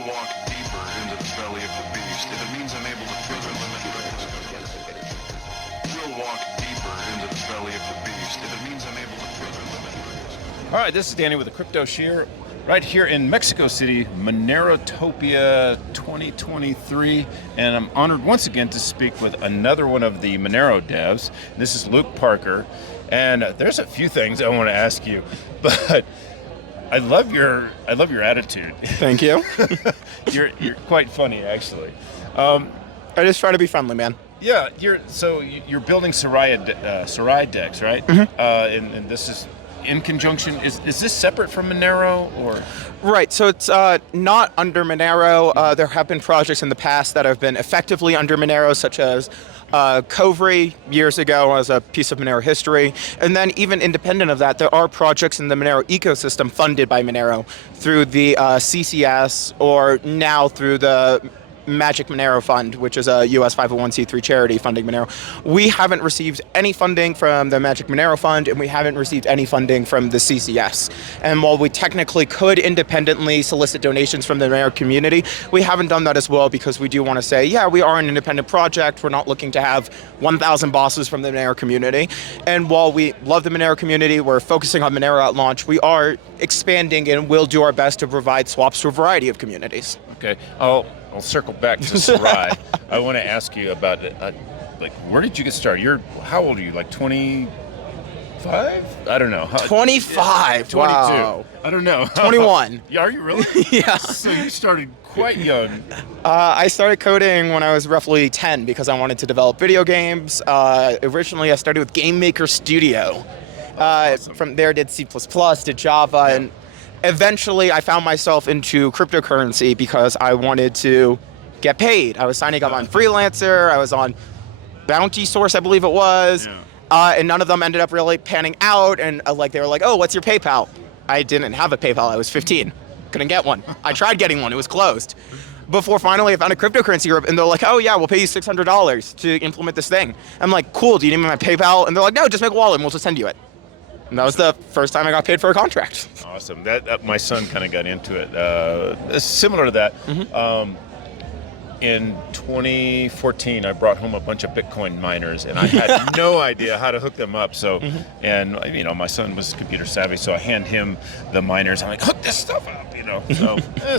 We'll walk deeper into the belly of the beast if it means I'm able to further limit risk. We'll walk deeper into the belly of the beast if it means I'm able to further limit risk. All right, this is Danny with the Crypto Shear, right here in Mexico City, Monerotopia 2023, and I'm honored once again to speak with another one of the Monero devs. This is Luke Parker, and there's a few things I want to ask you, but I love your attitude. Thank you. You're quite funny, actually. I just try to be friendly, man. Yeah, you're building Serai Dex, right? Mm-hmm. And this is in conjunction. Is this separate from Monero or? Right. So it's not under Monero. There have been projects in the past that have been effectively under Monero, such as Kovri years ago as a piece of Monero history. And then even independent of that, there are projects in the Monero ecosystem funded by Monero through the CCS or now through the Magic Monero Fund, which is a US 501c3 charity funding Monero. We haven't received any funding from the Magic Monero Fund, and we haven't received any funding from the CCS. And while we technically could independently solicit donations from the Monero community, we haven't done that as well because we do want to say, yeah, we are an independent project. We're not looking to have 1,000 bosses from the Monero community. And while we love the Monero community, we're focusing on Monero at launch, we are expanding and will do our best to provide swaps to a variety of communities. Okay. I'll circle back to Sarai. I want to ask you about like, where did you get started? How old are you? Like 25? I don't know. 25. 22. Wow. I don't know. 21. Yeah, are you really? Yeah. So you started quite young. I started coding when I was roughly 10 because I wanted to develop video games. Originally, I started with Game Maker Studio. Awesome. From there, did C++, did Java, and eventually I found myself into cryptocurrency because I wanted to get paid. I was signing up on Freelancer, I was on Bounty Source, I believe it was, and none of them ended up really panning out, and they were like, oh, what's your PayPal? I didn't have a PayPal, I was 15. Couldn't get one. I tried getting one, it was closed. Before finally I found a cryptocurrency group, and they're like, oh yeah, we'll pay you $600 to implement this thing. I'm like, cool, do you need my PayPal? And they're like, no, just make a wallet and we'll just send you it. And that was the first time I got paid for a contract. Awesome. That my son kind of got into it. Similar to that. Mm-hmm. In 2014, I brought home a bunch of Bitcoin miners, and I had no idea how to hook them up. So, and my son was computer savvy, so I hand him the miners. I'm like, hook this stuff up,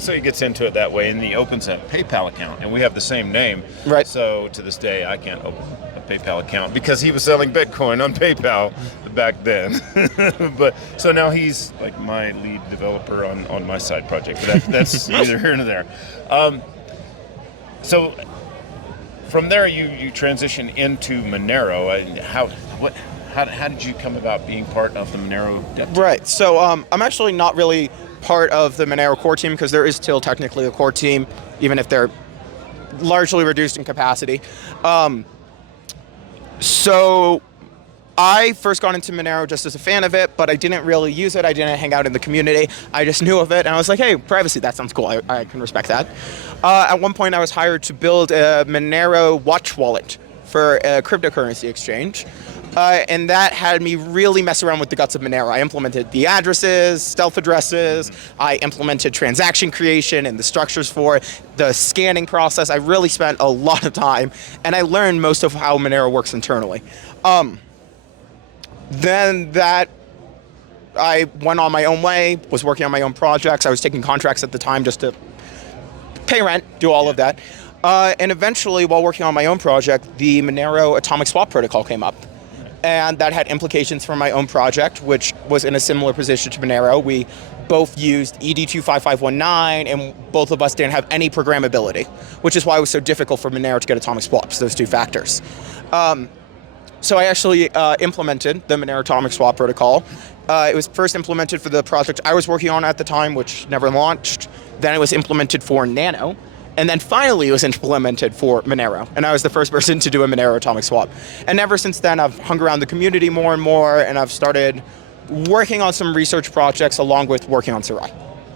So he gets into it that way, and he opens a PayPal account, and we have the same name. Right. So to this day, I can't open a PayPal account because he was selling Bitcoin on PayPal back then. But so now he's like my lead developer on my side project. But that's neither here nor there. So from there, you transition into Monero. How did you come about being part of the Monero dev team? Right. So I'm actually not really part of the Monero core team because there is still technically a core team, even if they're largely reduced in capacity. So I first got into Monero just as a fan of it, but I didn't really use it. I didn't hang out in the community. I just knew of it, and I was like, hey, privacy, that sounds cool. I can respect that. At one point, I was hired to build a Monero watch wallet for a cryptocurrency exchange, and that had me really mess around with the guts of Monero. I implemented the addresses, stealth addresses. I implemented transaction creation and the structures for it, the scanning process. I really spent a lot of time, and I learned most of how Monero works internally. Then that I went on my own way, was working on my own projects. I was taking contracts at the time just to pay rent, do all of that. And eventually, while working on my own project, the Monero Atomic Swap Protocol came up. And that had implications for my own project, which was in a similar position to Monero. We both used ED25519, and both of us didn't have any programmability, which is why it was so difficult for Monero to get atomic swaps, those two factors. So I actually implemented the Monero Atomic Swap Protocol. It was first implemented for the project I was working on at the time, which never launched. Then it was implemented for Nano. And then finally it was implemented for Monero. And I was the first person to do a Monero Atomic Swap. And ever since then, I've hung around the community more and more, and I've started working on some research projects along with working on Sarai.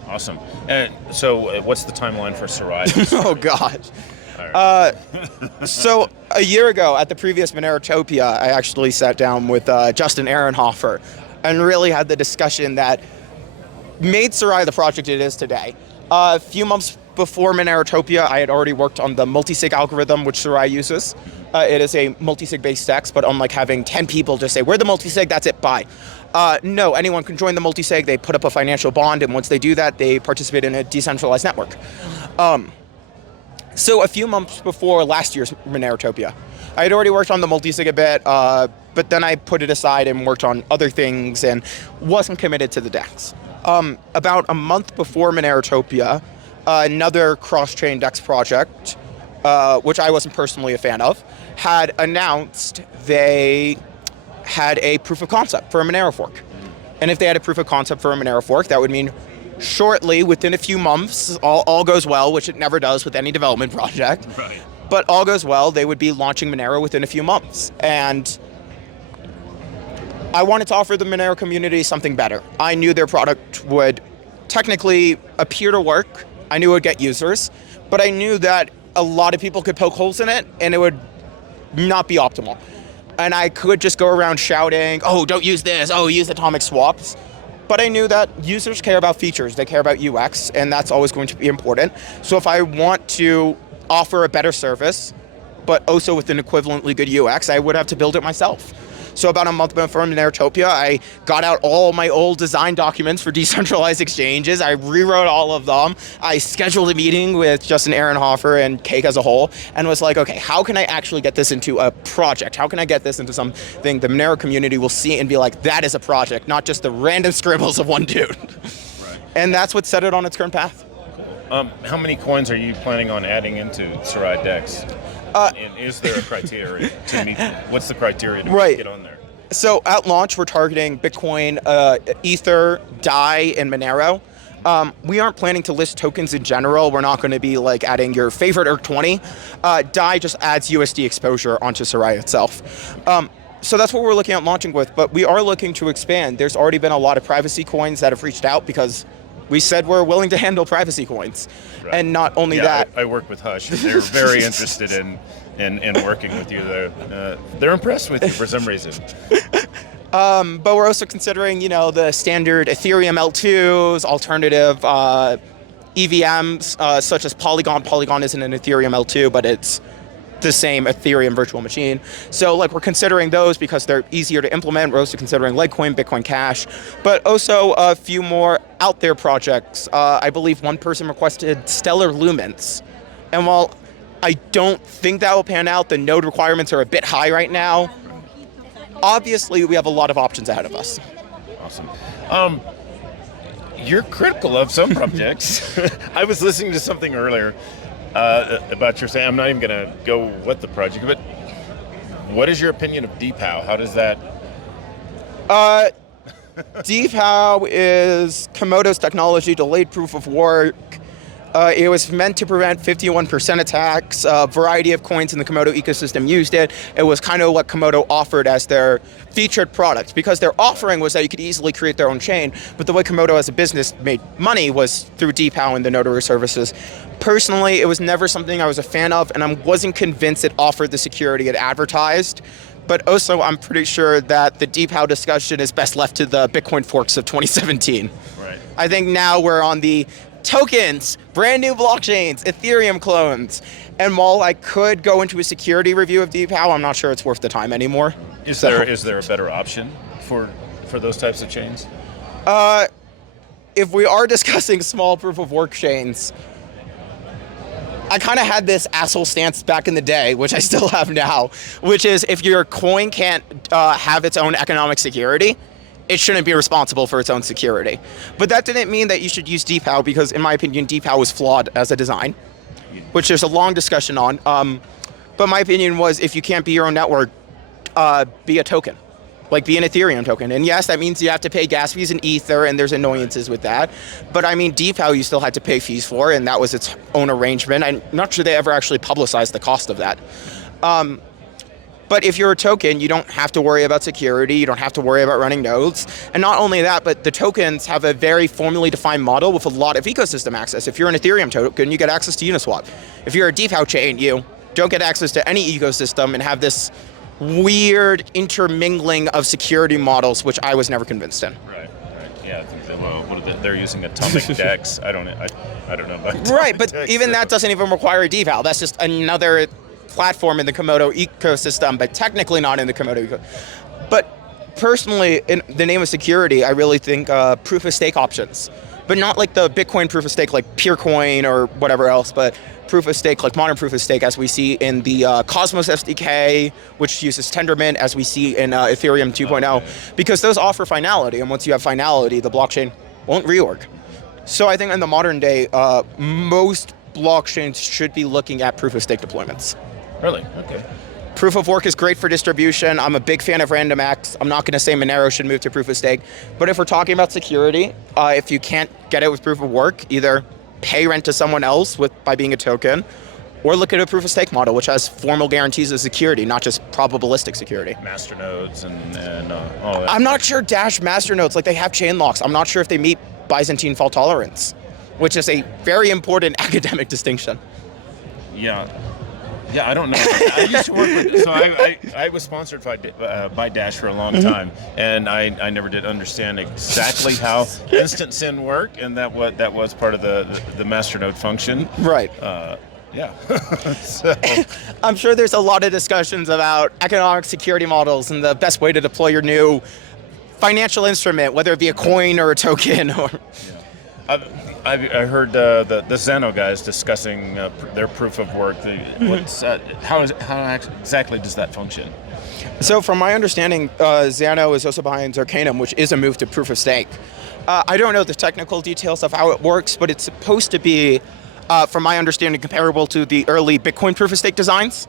Awesome. And so what's the timeline for Sarai? Oh, God. So a year ago at the previous Monerotopia, I actually sat down with Justin Ehrenhofer and really had the discussion that made Sarai the project it is today. A few months before Monerotopia, I had already worked on the multisig algorithm, which Sarai uses. It is a multisig based DEX, but unlike having 10 people just say, we're the multisig, that's it, bye. No, anyone can join the multisig. They put up a financial bond, and once they do that, they participate in a decentralized network. So a few months before last year's Monerotopia, I had already worked on the multisig a bit, but then I put it aside and worked on other things and wasn't committed to the DEX. About a month before Monerotopia, another cross-chain DEX project, which I wasn't personally a fan of, had announced they had a proof of concept for a Monero fork. And if they had a proof of concept for a Monero fork, that would mean shortly, within a few months, all goes well, which it never does with any development project. Right. But all goes well, they would be launching Monero within a few months. And I wanted to offer the Monero community something better. I knew their product would technically appear to work. I knew it would get users, but I knew that a lot of people could poke holes in it and it would not be optimal. And I could just go around shouting, oh, don't use this, oh, use atomic swaps. But I knew that users care about features, they care about UX, and that's always going to be important. So if I want to offer a better service, but also with an equivalently good UX, I would have to build it myself. So about a month before Monerotopia, I got out all my old design documents for decentralized exchanges. I rewrote all of them. I scheduled a meeting with Justin Ehrenhofer and Cake as a whole and was like, okay, how can I actually get this into a project? How can I get this into something the Monero community will see and be like, that is a project, not just the random scribbles of one dude. Right. And that's what set it on its current path. How many coins are you planning on adding into Serai Dex? And is there a criteria to meet? What's the criteria to get on there? So at launch, we're targeting Bitcoin, Ether, DAI, and Monero. We aren't planning to list tokens in general. We're not going to be like adding your favorite ERC20. DAI just adds USD exposure onto Sarai itself. So that's what we're looking at launching with, but we are looking to expand. There's already been a lot of privacy coins that have reached out because we said we're willing to handle privacy coins. Right. And not only that. I work with Hush. They're very interested in working with you. They're impressed with you for some reason. But we're also considering, the standard Ethereum L2s, alternative EVMs, such as Polygon. Polygon isn't an Ethereum L2, but it's the same Ethereum virtual machine. So we're considering those because they're easier to implement. We're also considering Litecoin, Bitcoin Cash, but also a few more out there projects. I believe one person requested Stellar Lumens. And while I don't think that will pan out, the node requirements are a bit high right now. Obviously, we have a lot of options ahead of us. Awesome. You're critical of some projects. I was listening to something earlier about your saying, I'm not even going to go what the project, but what is your opinion of DeepHow? How does that? DeepHow is Komodo's technology, delayed proof of work. It was meant to prevent 51% attacks. A variety of coins in the Komodo ecosystem used it. It was kind of what Komodo offered as their featured product, because their offering was that you could easily create their own chain, but the way Komodo as a business made money was through DeepHow and the notary services. Personally, it was never something I was a fan of, and I wasn't convinced it offered the security it advertised. But also, I'm pretty sure that the DeepHow discussion is best left to the Bitcoin forks of 2017. Right. I think now we're on the tokens, brand new blockchains, Ethereum clones. And while I could go into a security review of DeepHow, I'm not sure it's worth the time anymore. Is there a better option for those types of chains? If we are discussing small proof of work chains, I kind of had this asshole stance back in the day, which I still have now, which is if your coin can't have its own economic security, it shouldn't be responsible for its own security. But that didn't mean that you should use DeepHow, because in my opinion, DeepHow was flawed as a design, which there's a long discussion on. But my opinion was, if you can't be your own network, be a token. Be an Ethereum token. And yes, that means you have to pay gas fees in Ether, and there's annoyances with that. But I mean, DeepHow you still had to pay fees for, and that was its own arrangement. I'm not sure they ever actually publicized the cost of that. But if you're a token, you don't have to worry about security, you don't have to worry about running nodes. And not only that, but the tokens have a very formally defined model with a lot of ecosystem access. If you're an Ethereum token, you get access to Uniswap. If you're a DeepHow chain, you don't get access to any ecosystem and have this weird intermingling of security models, which I was never convinced in. Right. Yeah, I think that, well, what are they're using atomic Dex. I don't know about atomic Right, but Dex, even so- that doesn't even require a deval. That's just another platform in the Komodo ecosystem, but technically not in the Komodo ecosystem. But personally, in the name of security, I really think proof of stake options, but not like the Bitcoin proof of stake like Peercoin or whatever else, but proof of stake like modern proof of stake as we see in the Cosmos SDK, which uses Tendermint, as we see in Ethereum 2.0, Okay. because those offer finality, and once you have finality, the blockchain won't reorg. So I think in the modern day, most blockchains should be looking at proof of stake deployments. Really? Okay. Proof of work is great for distribution. I'm a big fan of RandomX. I'm not going to say Monero should move to proof of stake, but if we're talking about security, if you can't get it with proof of work, either pay rent to someone else by being a token, or look at a proof of stake model, which has formal guarantees of security, not just probabilistic security. Masternodes and all that. I'm not sure Dash masternodes, like they have chain locks. I'm not sure if they meet Byzantine fault tolerance, which is a very important academic distinction. Yeah. Yeah, I don't know. I used to work with, so I was sponsored by Dash for a long time, and I never did understand exactly how instant SYN worked, and that was part of the masternode function. Right. Yeah. So, I'm sure there's a lot of discussions about economic security models and the best way to deploy your new financial instrument, whether it be a coin or a token. Or I heard the Zano guys discussing their proof of work. How exactly does that function? So from my understanding, Zano is also behind Zarcanum, which is a move to proof of stake. I don't know the technical details of how it works, but it's supposed to be, from my understanding, comparable to the early Bitcoin proof of stake designs.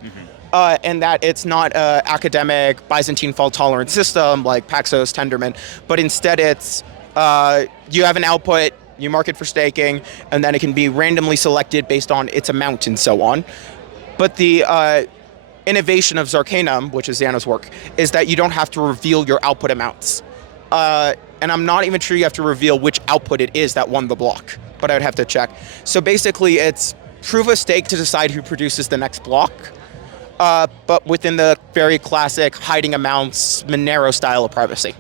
And that it's not an academic Byzantine fault tolerant system like Paxos, Tendermint, but instead it's you have an output, you mark it for staking, and then it can be randomly selected based on its amount and so on. But the innovation of Zarcanum, which is Zano's work, is that you don't have to reveal your output amounts. And I'm not even sure you have to reveal which output it is that won the block, but I'd have to check. So basically it's proof of stake to decide who produces the next block, but within the very classic hiding amounts Monero style of privacy.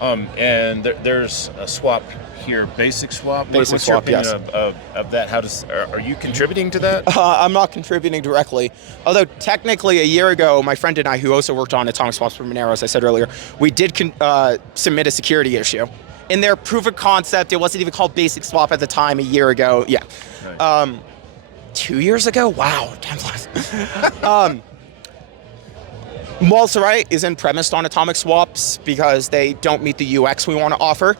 And there's a swap here, basic swap. Basic What's swap, your yes. opinion of that? Are you contributing to that? I'm not contributing directly, although technically a year ago, my friend and I, who also worked on atomic swaps for Monero, as I said earlier, we did submit a security issue. In their proof of concept, it wasn't even called basic swap at the time, a year ago, yeah. Right. 2 years ago? Wow, time flies. While Sarai isn't premised on atomic swaps because they don't meet the UX we want to offer,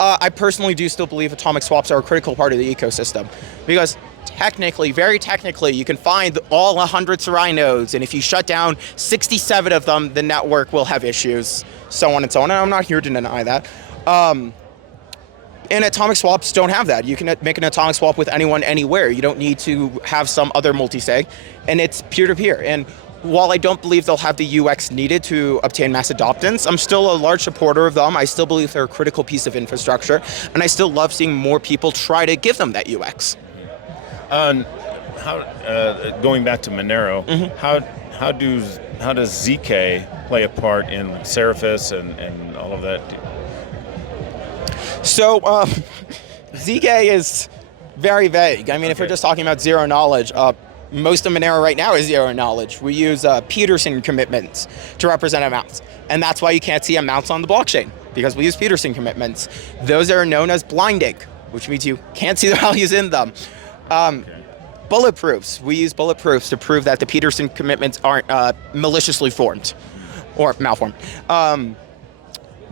I personally do still believe atomic swaps are a critical part of the ecosystem, because technically, very technically, you can find all 100 Sarai nodes, and if you shut down 67 of them, the network will have issues, so on and so on, and I'm not here to deny that. And atomic swaps don't have that. You can make an atomic swap with anyone, anywhere. You don't need to have some other multi-sig, and it's peer-to-peer. And while I don't believe they'll have the UX needed to obtain mass adoptance, I'm still a large supporter of them. I still believe they're a critical piece of infrastructure, and I still love seeing more people try to give them that UX. Going back to Monero, how does ZK play a part in Seraphis and all of that? So ZK is very vague. I mean, if we're just talking about zero knowledge, most of Monero right now is zero knowledge. We use Peterson commitments to represent amounts. And that's why you can't see amounts on the blockchain, because we use Peterson commitments. Those are known as blinding, which means you can't see the values in them. Bulletproofs. We use bulletproofs to prove that the Peterson commitments aren't maliciously formed or malformed.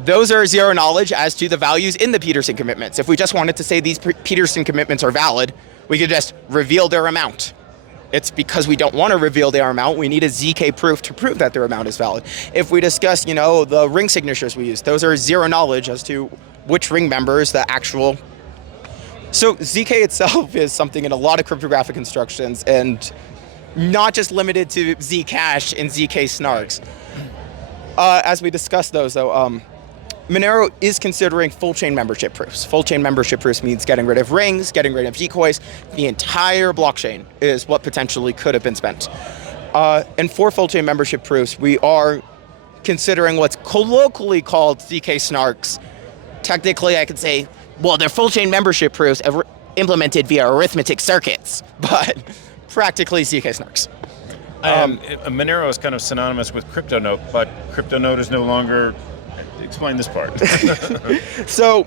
Those are zero knowledge as to the values in the Peterson commitments. If we just wanted to say these Peterson commitments are valid, we could just reveal their amount. It's because we don't want to reveal their amount. We need a ZK proof to prove that their amount is valid. If we discuss, the ring signatures we use, those are zero knowledge as to which ring member is the actual. So ZK itself is something in a lot of cryptographic instructions, and not just limited to Zcash and ZK snarks. As we discuss those, though, Monero is considering full chain membership proofs. Full chain membership proofs means getting rid of rings, getting rid of decoys. The entire blockchain is what potentially could have been spent. And for full chain membership proofs, we are considering what's colloquially called ZK snarks. Technically, I could say well, they're full chain membership proofs implemented via arithmetic circuits, but practically ZK snarks. Monero is kind of synonymous with CryptoNote, but CryptoNote is no longer. Explain this part. So,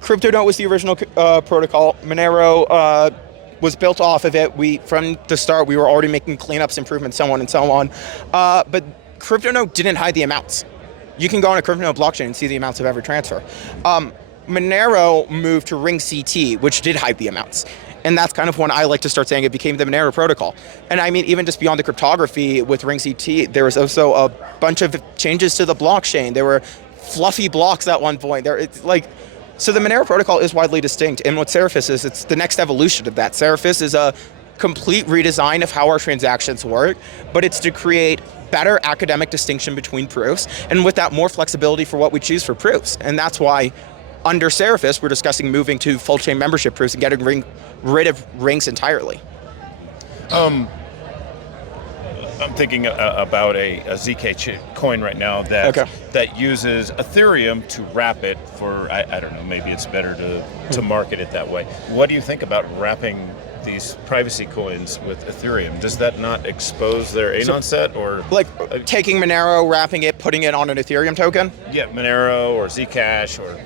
CryptoNote was the original protocol. Monero was built off of it. From the start, we were already making cleanups, improvements, so on and so on. But CryptoNote didn't hide the amounts. You can go on a CryptoNote blockchain and see the amounts of every transfer. Monero moved to Ring CT, which did hide the amounts. And that's kind of when I like to start saying it became the Monero protocol. And I mean, even just beyond the cryptography with Ring CT, there was also a bunch of changes to the blockchain. There were fluffy blocks at one point. So the Monero protocol is widely distinct. And what Seraphis is, it's the next evolution of that. Seraphis is a complete redesign of how our transactions work, but it's to create better academic distinction between proofs, and with that, more flexibility for what we choose for proofs. And that's why under Seraphis, we're discussing moving to full chain membership proofs and getting rid of rings entirely. I'm thinking about a ZK coin right now that uses Ethereum to wrap it for, I don't know, maybe it's better to market it that way. What do you think about wrapping these privacy coins with Ethereum? Does that not expose their Anon set, or taking Monero, wrapping it, putting it on an Ethereum token? Yeah, Monero or Zcash or.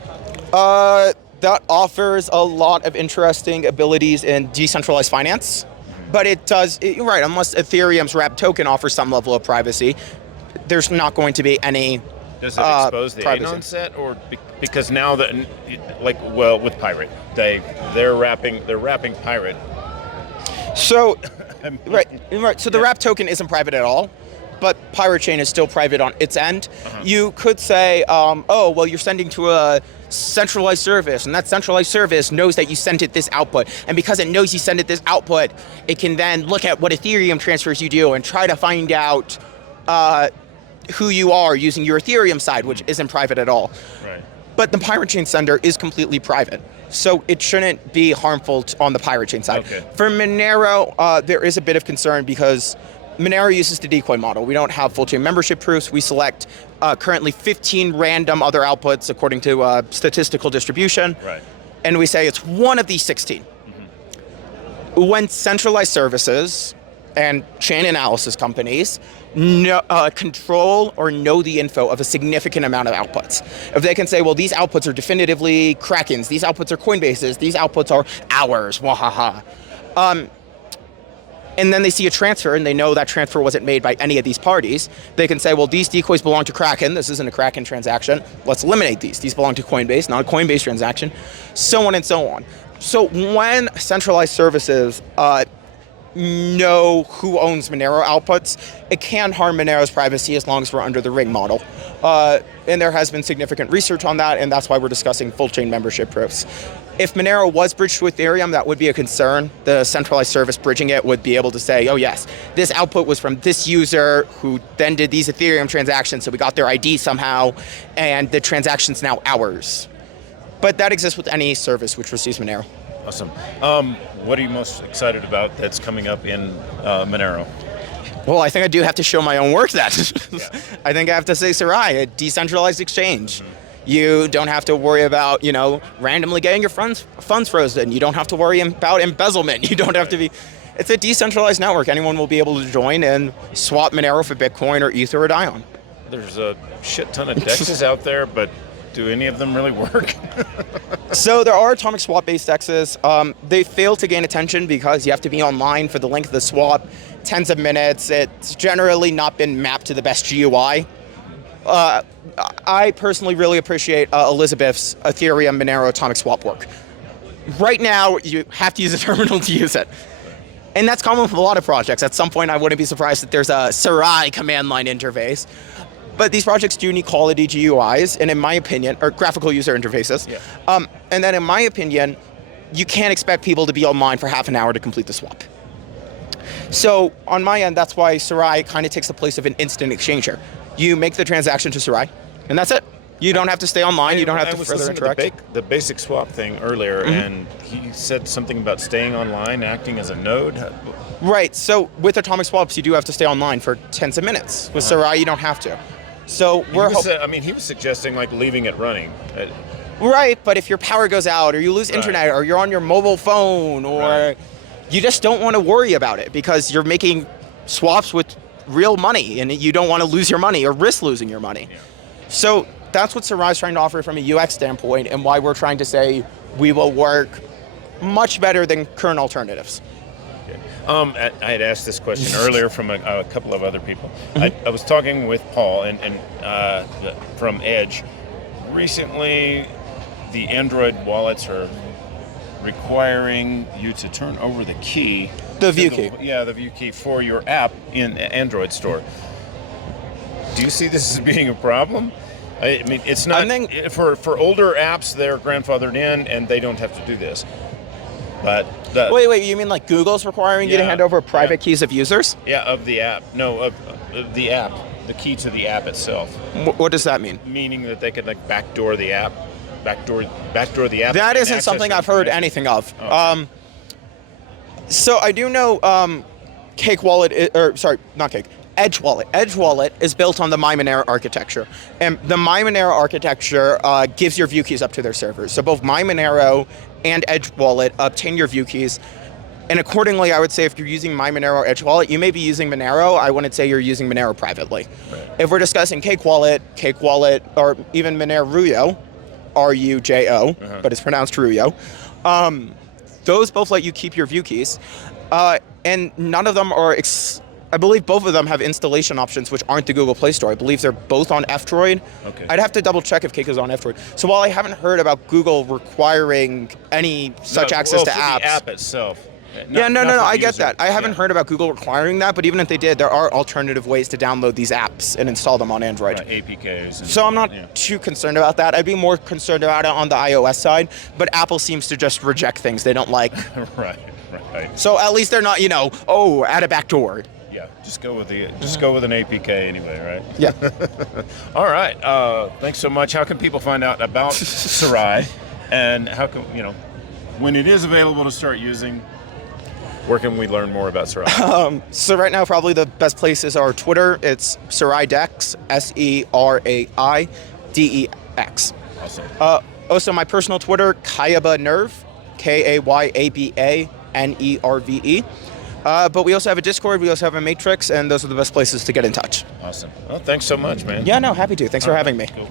That offers a lot of interesting abilities in decentralized finance, but you're right, unless Ethereum's wrapped token offers some level of privacy, there's not going to be any Does it expose the privacy. Anon set, or because now with Pirate, they're wrapping Pirate. So, right. So the wrap token isn't private at all, but Pirate Chain is still private on its end. You could say, you're sending to a centralized service, and that centralized service knows that you sent it this output, and because it knows you sent it this output, it can then look at what Ethereum transfers you do and try to find out who you are using your Ethereum side, which isn't private at all. Right. But the Pirate Chain sender is completely private, so it shouldn't be harmful on the Pirate Chain side. Okay. For Monero, there is a bit of concern because Monero uses the decoy model. We don't have full chain membership proofs. We select currently 15 random other outputs according to statistical distribution. Right. And we say it's one of these 16. When centralized services and chain analysis companies control or know the info of a significant amount of outputs, if they can say, well, these outputs are definitively Krakens, these outputs are Coinbases, these outputs are ours, wahaha. And then they see a transfer and they know that transfer wasn't made by any of these parties, they can say, well, these decoys belong to Kraken. This isn't a Kraken transaction. Let's eliminate these. These belong to Coinbase, not a Coinbase transaction, so on and so on. So when centralized services know who owns Monero outputs, it can harm Monero's privacy as long as we're under the Ring model. And there has been significant research on that, and that's why we're discussing full chain membership proofs. If Monero was bridged to Ethereum, that would be a concern. The centralized service bridging it would be able to say, oh yes, this output was from this user who then did these Ethereum transactions, so we got their ID somehow, and the transaction's now ours. But that exists with any service which receives Monero. Awesome. What are you most excited about that's coming up in Monero? Well, I think I do have to show my own work then. Yeah. I think I have to say Sarai, a decentralized exchange. You don't have to worry about, randomly getting your funds frozen. You don't have to worry about embezzlement. You don't have to be. It's a decentralized network. Anyone will be able to join and swap Monero for Bitcoin or Ether or Dion. There's a shit ton of dexes out there, but do any of them really work? So there are atomic swap-based dexes. They fail to gain attention because you have to be online for the length of the swap, tens of minutes. It's generally not been mapped to the best GUI. I personally really appreciate Elizabeth's Ethereum Monero atomic swap work. Right now, you have to use a terminal to use it. And that's common with a lot of projects. At some point, I wouldn't be surprised that there's a Sarai command line interface. But these projects do need quality GUIs, and in my opinion, or graphical user interfaces. Yeah. And then in my opinion, you can't expect people to be online for half an hour to complete the swap. So on my end, that's why Sarai kind of takes the place of an instant exchanger. You make the transaction to Sarai, and that's it. You don't have to stay online. You don't have to further interact. The basic swap thing earlier, and he said something about staying online, acting as a node. Right. So with atomic swaps, you do have to stay online for tens of minutes. With Sarai, you don't have to. So he was suggesting like leaving it running. Right, but if your power goes out or you lose Right. internet or you're on your mobile phone or Right. you just don't want to worry about it because you're making swaps with real money and you don't want to lose your money or risk losing your money. Yeah. So that's what Sarai's trying to offer from a UX standpoint and why we're trying to say we will work much better than current alternatives. I had asked this question earlier from a couple of other people. I was talking with Paul and from Edge. Recently, the Android wallets are requiring you to turn over the key. The view key. Yeah, the view key for your app in the Android store. Do you see this as being a problem? I mean, it's not. For older apps, they're grandfathered in and they don't have to do this. But Wait, you mean like Google's requiring you to Yeah, hand over private yeah. keys of users? yeah, of the app. No, of the app. The key to the app itself. What does that mean? Meaning that they could like backdoor the app. Backdoor the app. That and isn't access something your I've heard information. anything of. Okay. So I do know Cake Wallet, not Cake, Edge Wallet. Edge Wallet is built on the Monero architecture. And the Monero architecture gives your view keys up to their servers. So both Monero and Edge Wallet obtain your view keys. And accordingly, I would say if you're using Monero or Edge Wallet, you may be using Monero. I wouldn't say you're using Monero privately. Right. If we're discussing Cake Wallet, or even Monero, R-U-J-O, but it's pronounced Ruyo, those both let you keep your view keys. And none of them are, I believe both of them have installation options which aren't the Google Play Store. I believe they're both on F-Droid. Okay. I'd have to double check if Cake is on F-Droid. So while I haven't heard about Google requiring any such access to for apps. the app itself. Yeah, no, not for I the get user. that. I haven't Yeah. heard about Google requiring that, but even if they did, there are alternative ways to download these apps and install them on Android. Right, APKs. And, So I'm not yeah. too concerned about that. I'd be more concerned about it on the iOS side, but Apple seems to just reject things they don't like. Right. So at least they're not, add a backdoor. Yeah, just go with an APK anyway, right? Yeah. All right. Thanks so much. How can people find out about Serai, and how can when it is available to start using? Where can we learn more about Serai? So right now, probably the best places are Twitter. It's Sarai Dex, SERAIDEX. Awesome. Also, my personal Twitter, Kayaba Nerve, KAYABANERVE. But we also have a Discord, we also have a Matrix, and those are the best places to get in touch. Awesome. Well, thanks so much, man. Yeah, no, happy to. Thanks for having me. Cool.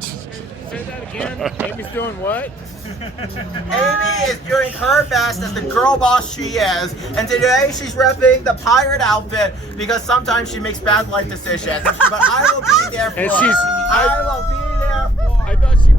Say that again. Amy's doing what? Amy is doing her best as the girl boss she is, and today she's repping the pirate outfit because sometimes she makes bad life decisions. But I will be there for And her. she's- I will be there for her. I thought she